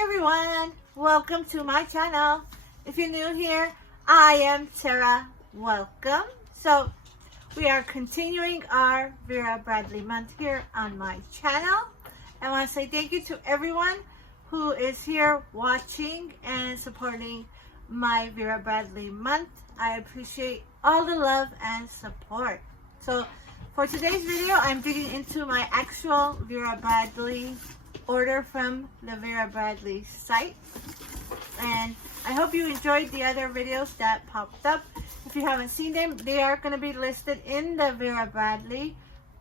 Hi everyone, welcome to my channel. If you're new here, I am Tera. Welcome. So we are continuing our Vera Bradley month here on my channel. I want to say thank you to everyone who is here watching and supporting my Vera Bradley month. I appreciate all the love and support. So for today's video, I'm digging into my actual Vera Bradley order from the Vera Bradley site, and I hope you enjoyed the other videos that popped up. If you haven't seen them, they are going to be listed in the Vera Bradley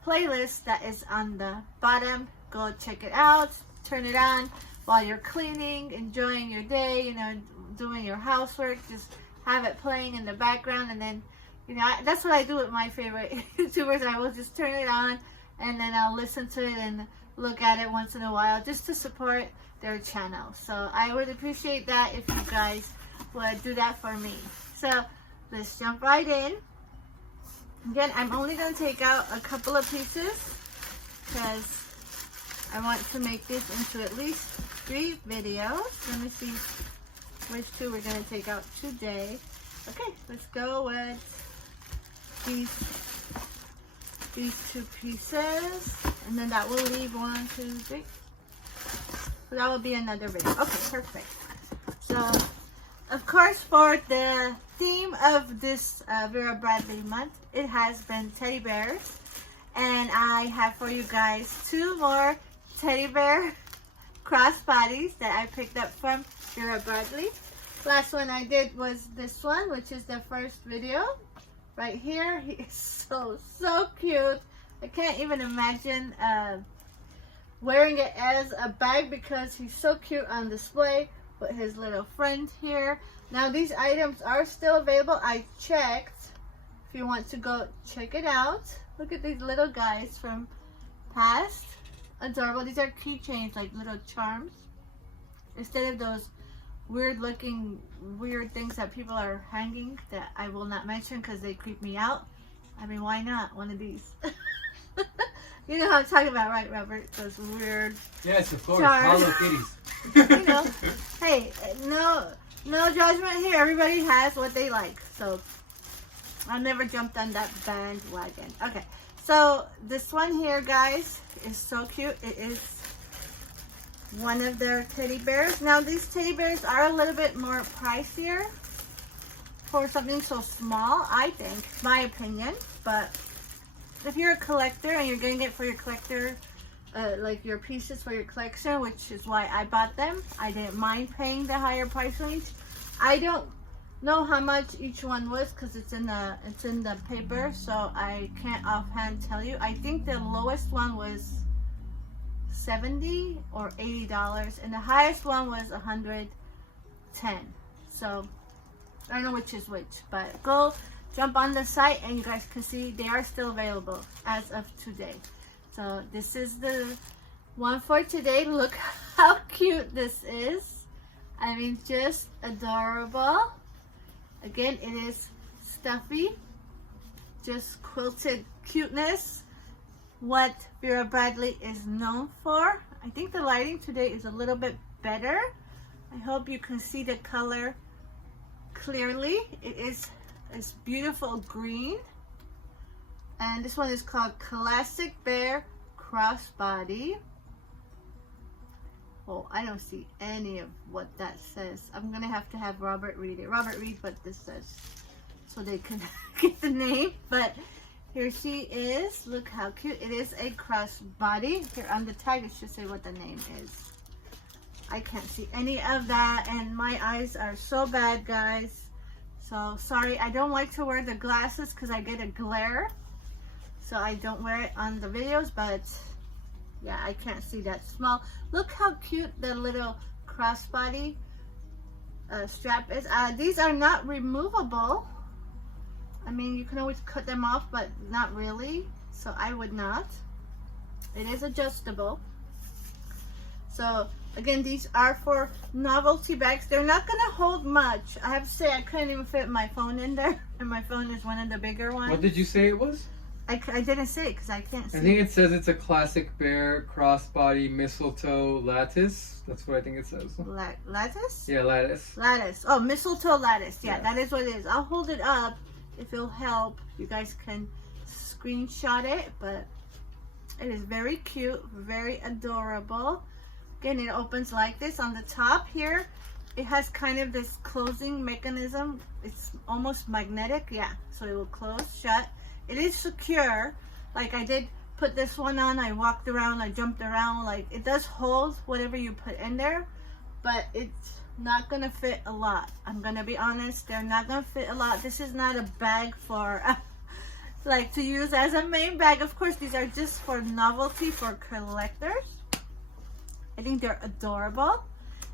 playlist that is on the bottom. Go check it out, turn it on while you're cleaning, enjoying your day, you know, doing your housework. Just have it playing in the background, and then, you know, that's what I do with my favorite YouTubers. I will just turn it on and then I'll listen to it and look at it once in a while just to support their channel. So I would appreciate that if you guys would do that for me. So let's jump right in. Again, I'm only going to take out a couple of pieces because I want to make this into at least 3 videos. Let me see which 2 we're going to take out today. Okay, let's go with these 2 pieces, and then that will leave 1, 2, 3. So that will be another video. Okay, perfect. So of course, for the theme of this Vera Bradley month, it has been teddy bears, and I have for you guys 2 more teddy bear crossbodies that I picked up from Vera Bradley. Last one I did was this one, which is the first video. Right here, he is so cute. I can't even imagine wearing it as a bag because he's so cute on display with his little friend here. Now these items are still available. I checked. If you want to go check it out. Look at these little guys from past. Adorable. These are keychains, like little charms. Instead of those weird things that people are hanging that I will not mention because they creep me out. I mean, why not one of these? You know how I'm talking about, right, Robert? Those weird, yes, of course, charms. Hello Kitties. You know, hey, no judgment here. Everybody has what they like, so I never jumped on that bandwagon. Okay, so this one here, guys, is so cute. It is one of their teddy bears. Now these teddy bears are a little bit more pricier for something so small, I think, my opinion. But if you're a collector and you're getting it for your collector, like your pieces for your collection, which is why I bought them, I didn't mind paying the higher price range. I don't know how much each one was because it's in the paper, so I can't offhand tell you. I think the lowest one was $70 or $80, and the highest one was $110. So I don't know which is which, but go jump on the site and you guys can see they are still available as of today. So this is the one for today. Look how cute this is. I mean, just adorable. Again, it is stuffy, just quilted cuteness. What Vera Bradley is known for. I think the lighting today is a little bit better. I hope you can see the color clearly. It is this beautiful green, and this one is called Classic Bear Crossbody. Oh, I don't see any of what that says. I'm gonna have to have Robert read it. Robert, read what this says so they can get the name. But here she is. Look how cute. It is a crossbody. Here on the tag it should say what the name is. I can't see any of that, and my eyes are so bad, guys. So sorry. I don't like to wear the glasses because I get a glare. So I don't wear it on the videos, but yeah, I can't see that small. Look how cute the little crossbody strap is. These are not removable. I mean, you can always cut them off, but not really. So I would not. It is adjustable. So again, these are for novelty bags. They're not going to hold much. I have to say, I couldn't even fit my phone in there. And my phone is one of the bigger ones. What did you say it was? I didn't say it because I can't see. I think it says it's a classic bear crossbody mistletoe lattice. That's what I think it says. Lattice? Yeah, lattice. Lattice. Oh, mistletoe lattice. Yeah, Yeah. that is what it is. I'll hold it up if it'll help. You guys can screenshot it, but it is very cute, very adorable. Again, it opens like this. On the top here, it has kind of this closing mechanism. It's almost magnetic. Yeah, so it will close shut. It is secure. Like I did put this one on. I walked around. I jumped around. Like it does hold whatever you put in there, but it's not going to fit a lot. I'm going to be honest. They're not going to fit a lot. This is not a bag for like to use as a main bag. Of course, these are just for novelty for collectors. I think they're adorable.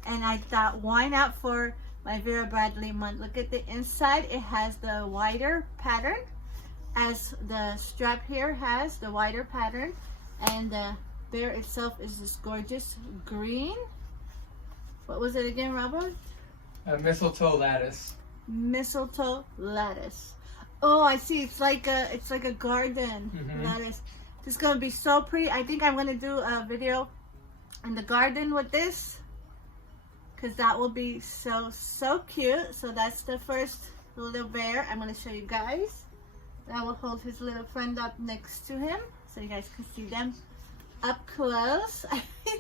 And I thought, why not for my Vera Bradley month? Look at the inside. It has the wider pattern, as the strap here has the wider pattern. And the bear itself is this gorgeous green. What was it again, Robert? Mistletoe lattice. Mistletoe lattice. Oh, I see. It's like a garden lattice. This is gonna be so pretty. I think I'm gonna do a video in the garden with this, because that will be so cute. So that's the first little bear. I'm gonna show you guys. I will hold his little friend up next to him so you guys can see them up close.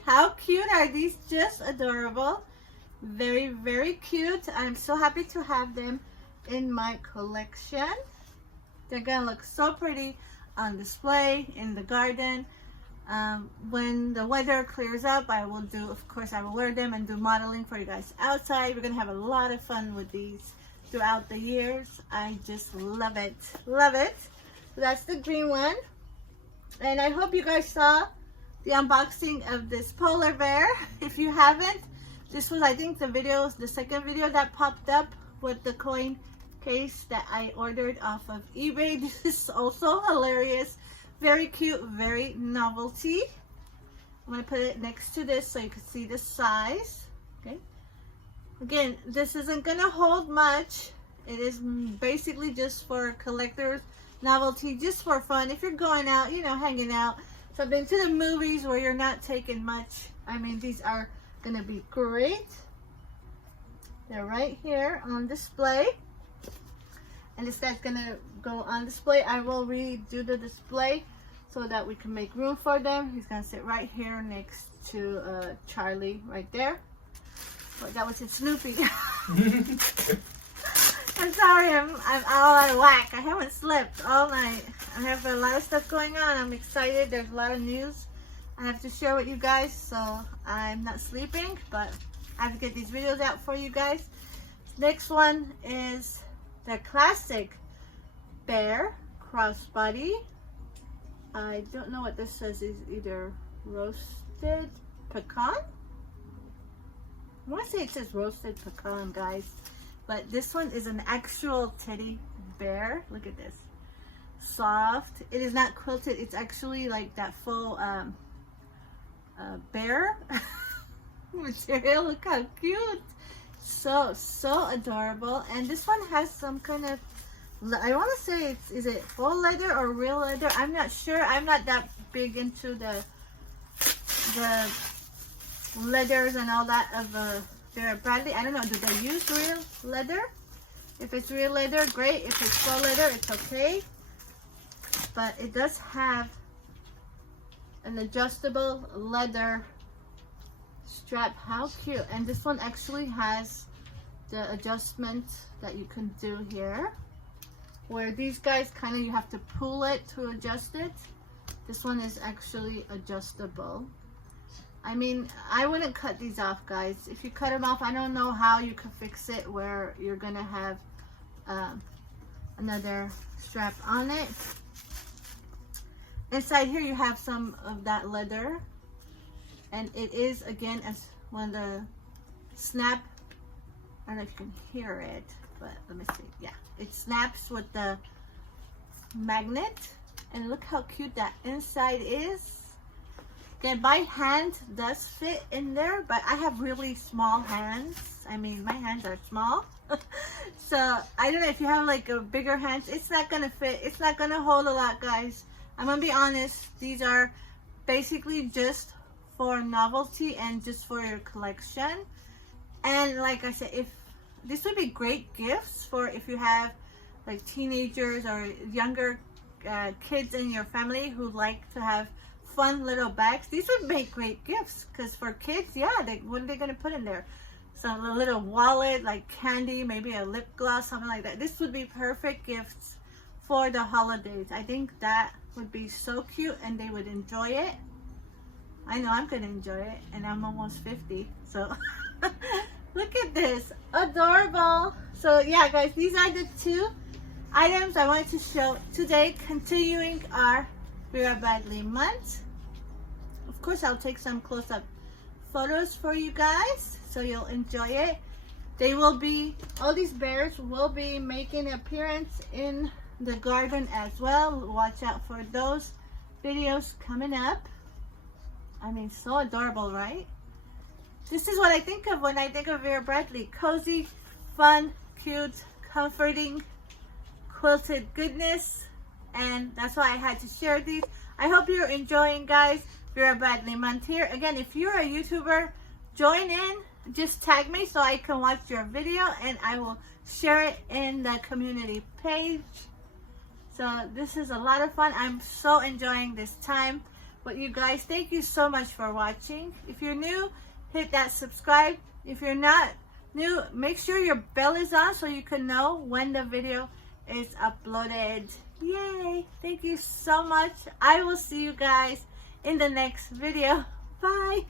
How cute are these? Just adorable. Very, very cute. I'm so happy to have them in my collection. They're gonna look so pretty on display in the garden. When the weather clears up, I will do, of course, I will wear them and do modeling for you guys outside. We're gonna have a lot of fun with these throughout the years. I just love it. Love it. So that's the green one. And I hope you guys saw the unboxing of this polar bear. If you haven't, this was, I think, the second video that popped up with the coin case that I ordered off of eBay. This is also hilarious. Very cute, very novelty. I'm going to put it next to this so you can see the size. Okay. Again, this isn't going to hold much. It is basically just for collectors, novelty, just for fun. If you're going out, you know, hanging out, something to the movies where you're not taking much. I mean, these are going to be great. They're right here on display. And this guy's going to go on display. I will redo the display so that we can make room for them. He's going to sit right here next to Charlie right there. Oh, that was his Snoopy. I'm sorry, I'm all out of whack. I haven't slept all night. I have a lot of stuff going on. I'm excited. There's a lot of news I have to share with you guys, so I'm not sleeping, but I have to get these videos out for you guys. Next one is the classic bear crossbody. I don't know what this says. Is either roasted pecan. I want to say it says roasted pecan, guys, but this one is an actual teddy bear. Look at this, soft. It is not quilted. It's actually like that full bear material. Look how cute. So adorable. And this one has some kind of, I want to say is it faux leather or real leather? I'm not sure. I'm not that big into the leathers and all that of Vera Bradley. I don't know, do they use real leather? If it's real leather, great. If it's faux leather, it's okay. But it does have an adjustable leather strap. How cute. And this one actually has the adjustment that you can do here, where these guys kind of, you have to pull it to adjust it. This one is actually adjustable. I mean, I wouldn't cut these off, guys. If you cut them off, I don't know how you could fix it where you're gonna have another strap on it. Inside here you have some of that leather, and it is, again, as when the snap, I don't know if you can hear it, but let me see. Yeah, it snaps with the magnet, and look how cute that inside is. Again, my hand does fit in there, but I have really small hands. I mean, my hands are small. So I don't know if you have like a bigger hands, it's not gonna fit. It's not gonna hold a lot, guys. I'm gonna be honest. These are basically just for novelty and just for your collection. And like I said, if this would be great gifts for if you have like teenagers or younger kids in your family who like to have fun little bags. These would make great gifts because for kids, yeah, what are they going to put in there? Some little wallet, like candy, maybe a lip gloss, something like that. This would be perfect gifts for the holidays. I think that would be so cute and they would enjoy it. I know I'm going to enjoy it, and I'm almost 50, so look at this, adorable. So yeah, guys, these are the two items I wanted to show today, continuing our Vera Bradley month. Of course, I'll take some close-up photos for you guys so you'll enjoy it. They will be, all these bears will be making an appearance in the garden as well. Watch out for those videos coming up. I mean, so adorable, right? This is what I think of when I think of Vera Bradley. Cozy, fun, cute, comforting, quilted goodness. And that's why I had to share these. I hope you're enjoying, guys, Vera Bradley month here. Again, if you're a YouTuber, join in. Just tag me so I can watch your video and I will share it in the community page. So this is a lot of fun. I'm so enjoying this time with you guys. Thank you so much for watching. If you're new, hit that subscribe. If you're not new, make sure your bell is on so you can know when the video is uploaded. Yay! Thank you so much. I will see you guys in the next video. Bye!